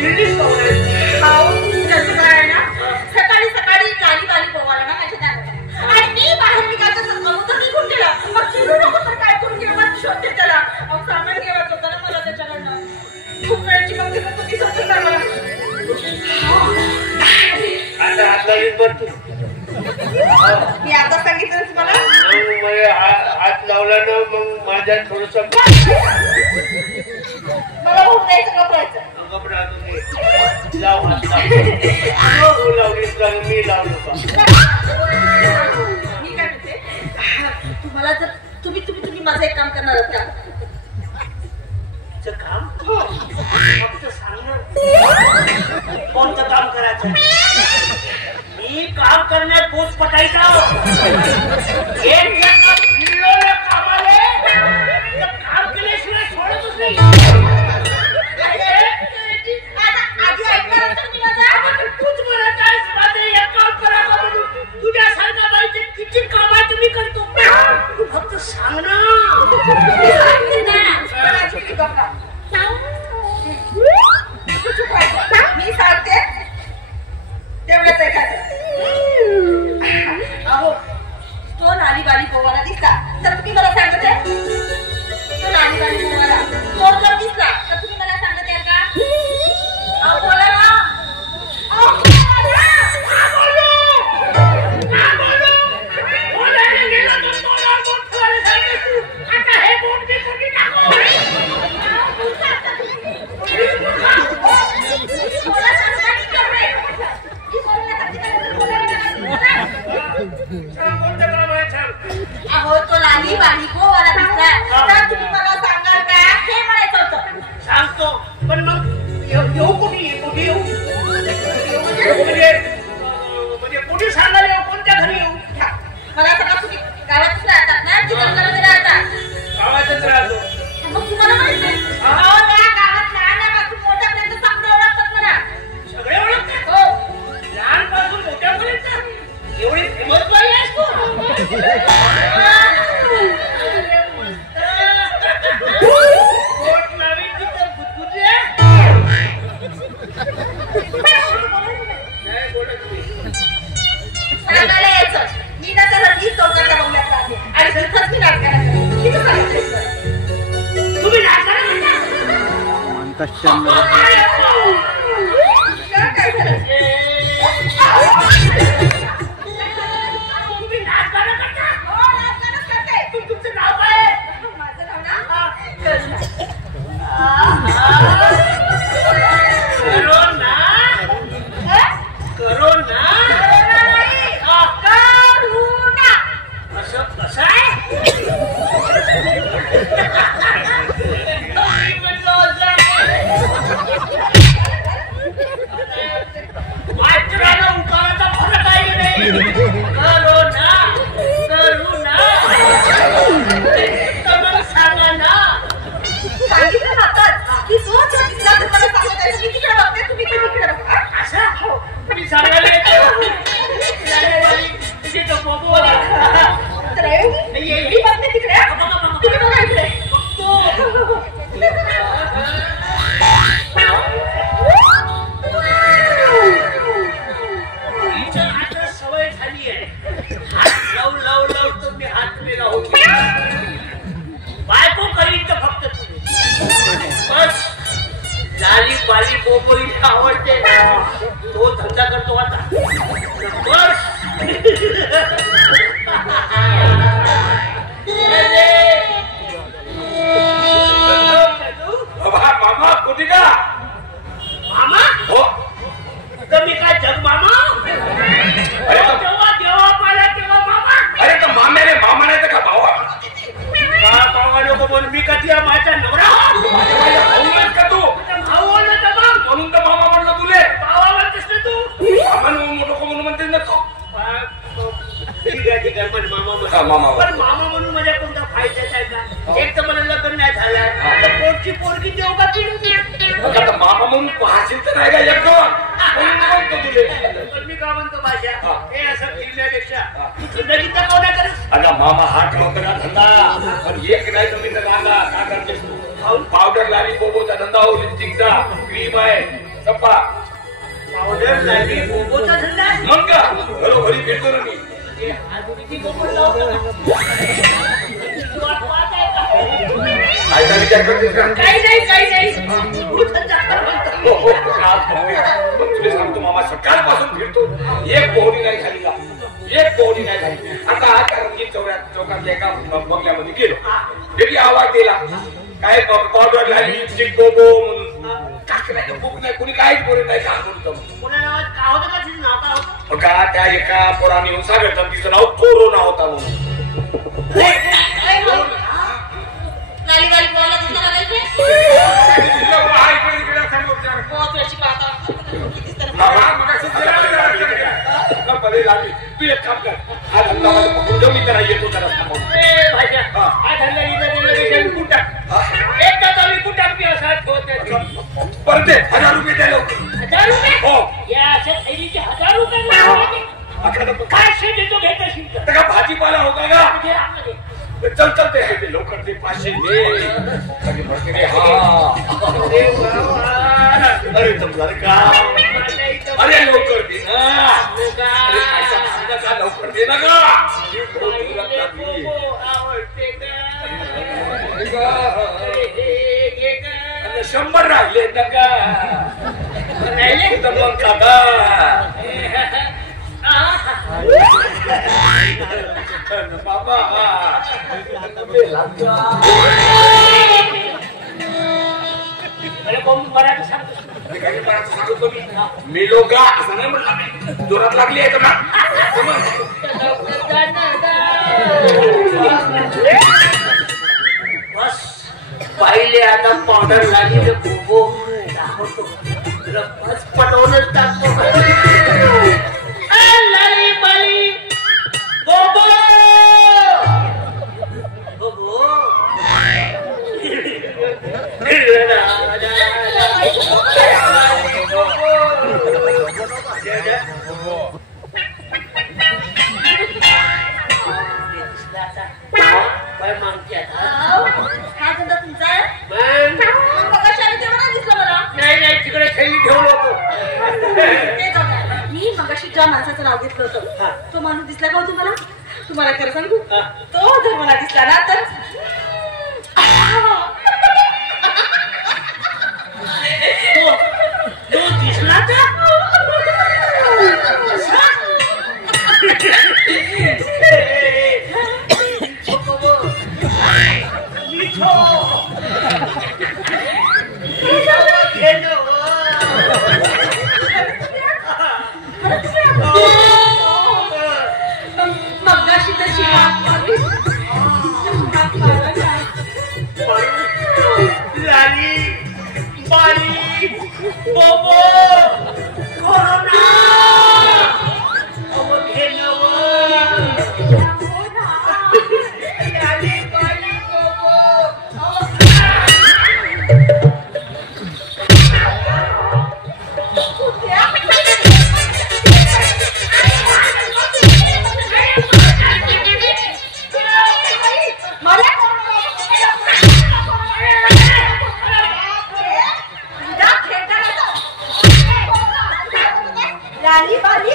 शिर्डीच पाहुणे भाऊ त्याचं काय आहे ना सकाळी सकाळी लाली वाली पोवाला ना माझ्या दारात आणि मी बाहेर निघायचं अगोदर निघून गेला मग चिडू नको तर काय करून गेलं मला शोधते त्याला मग सामान घ्यायचं होतं ना मला त्याच्याकडनं खूप वेळची मग तिथं तू दिसतच नाही मला आता हात लावीत बघ तू मी आता सांगितलं तुम्हाला हात लावला ना मग माझ्या थोडस मला होऊन जायचं घबरायचं लाव तू लावलीस का मी लावलो का मी काय म्हणते तुम्हाला जर तुम्ही माझं एक काम करणार आहात का काम फक्त सांगणार कोणतं काम करायचं मी काम करण्यात बोध पटायचा कामाले काम केल्याशिवाय सोडतच नाही आधी ऐकणार तुम्ही माझं तूच म्हणत आहेस माझं एक काम करा का म्हणून तुझ्यासारख्या बाईचे किती काम आहे तुम्ही करतो तू फक्त सांग ना मी सांगते तेवढंच ऐकायचं अहो तो नाली बाली पोवाला दिसला तर तुम्ही मला सांगत आहे तो नाली बाली पोवाला तो जर दिसला तर तुम्ही मला सांगत याल का अहो बोला ना अहो तो नाली बाली पोवाला दिसला तर तुम्ही मला सांगाल का हे म्हणायचं होतं सांगतो पण मग येऊ कुठे येऊ म्हणजे कुठे सांगायला येऊ कोणत्या घरी येऊ मला सगळं तुम्ही गावातच राहतात ना चिकनगरमध्ये राहतात गावातच राहतो मग तुम्हाला माहिती अहो त्या गावात लहानापासून मोठ्यापर्यंत सगळे ओळखतात मला सगळे ओळखतात हो लहानपासून मोठ्यापर्यंत एवढी फेमस बाई आहेस तू पोट लावीन तिथं गुदगुदे नाही बोलत मी सांगायला यायचं मी ना त्याला 20 चौकाच्या बंगल्यात राहते आणि तिथंच मी नाटकाला किती सांगितलं तुम्ही नाटकाला म्हणता काय झालं तुम्ही नाटकाला करता हो नाटकालाच करते तुमचं नाव काय आहे माझं नाव ना करुणा करुणा असं कसं आहे वाचराला उकाळाचा फरक आहे नाही करुणा करुणा तर सांगा ना सांगितलं जातात की जो जर दिसला तर मला सांगत आहे मी तिकडे बघते तुम्ही तिकडे बघा असं हो तुम्ही सांगायला येतो तिथे बोला तर मी बघते तिकडे तुम्ही बघा इकडे आता सवय झाली आहे लव लव लव तुम्ही हात मी राहू बायको करीन तर फक्त तुम्ही बस लाली बाली बोबोई आवडते तो धंदा करतो आता बस मामा कुठे का मामा हो तुम्ही काय जग मामा तेव्हा देवा पाहिला तेव्हा मामा अरे तर माम्याने मामा नाही तर का भावा भावा नको म्हणून मी कधी माझा नवरा भाऊ का तू भाऊ बोलला तर मग म्हणून तर मामा म्हणलं तुले भावा म्हणतेस ना तू मामा नको म्हणून म्हणतेस ना तू ठीक आहे मामा मामा पण मामा म्हणून माझ्या कोणता फायदा आहे का एक तर मला लग्न नाही झालं पोटची पोरगी देऊ का आता मामा म्हणून पाहशील तर नाही का एकदम म्हणून म्हणतो तुले पण मी का म्हणतो भाषा हे असं फिरण्यापेक्षा जिंदगीत कोणा करत अगं मामा हा ठेवतो का धंदा पण एक नाही तुम्ही तर सांगा का करतेस तू पावडर लाली बोबोचा धंदा हो लिपस्टिकचा क्रीम आहे सप्पा पावडर लाली बोबोचा धंदा आहे. मग का घरोघरी फिरतो ना मी. ते आधुनिकी बोबो लावतो. तू वाट आहे का? आयचा विचार करतेस का? काही नाही तू धंदा कर. हो, हो, पण तुला सांगतो मामा सकाळपासून फिरतो एक पोहणी नाही झाली का एक पोहणी नाही झाली. आता आज रंगीत चौकात एका बंगल्यामध्ये गेलो तरी आवाज दिला काय पावडर झाली लिपस्टिक बोबो म्हणून काक नाही बुक नाही कोणी काहीच बोलत नाही का बोलतो कोणा नावात का होतं का तिचं नाव काय होतं? का त्या एका पोराने येऊन सांगितलं तिचं नाव कोरोना होता म्हणून. लाली वाली बोलायला दिसणार नाही ते? बहुत वेळची पाहता. तू एक काम कर हा धंदा मला पकडून जाऊ मी त्याला येतो त्याला ए भाज्या हा धंदा इथं दिल्यापेक्षा विकून टाक. एक तास विकून टाक मी असा ठेवत परत दे 1000 रुपये द्या लवकर. 1000 रुपये हो या अशा थैलीचे 1000 रुपये मिळाले. काय शे देतो घेत असेल तर. तर का भाजीपाला होता का घे आपलं. चल चल ते लवकर ते 500 दे कधी भरते रे हा अरे बाबा. अरे जमलं का अरे लवकर दे ना अरे का लवकर दे ना गा आवडते का? 100 राहिले ना का राहिले? तर मग खाता बाबा अरे कोण मराठी सांगतो. मी लोक असं नाही म्हणलं जोरात लागली आहे ना बस पाहिले आता पावडर लागली बोबो दाखवतो तुला बस पटवूनच टाकतो. लाली बाली बोबो बोबो काय मागते आता? हा धंदा तुमचा आहे? मग मग मगाशी आली तेव्हा नाही दिसलं मला. नाही तिकडे थैली ठेवलं होतं. ते जाऊ द्या. मी मगाशी ज्या माणसाचं नाव घेतलं होतं तो माणूस दिसला का हो तुम्हाला? तुम्हाला खरं सांगू तो जर मला दिसला ना तर तो दिसला का? मगाशी तशी लाली बाली बोबो कोरोना अवघ लाली बाली बोबो लाली बाली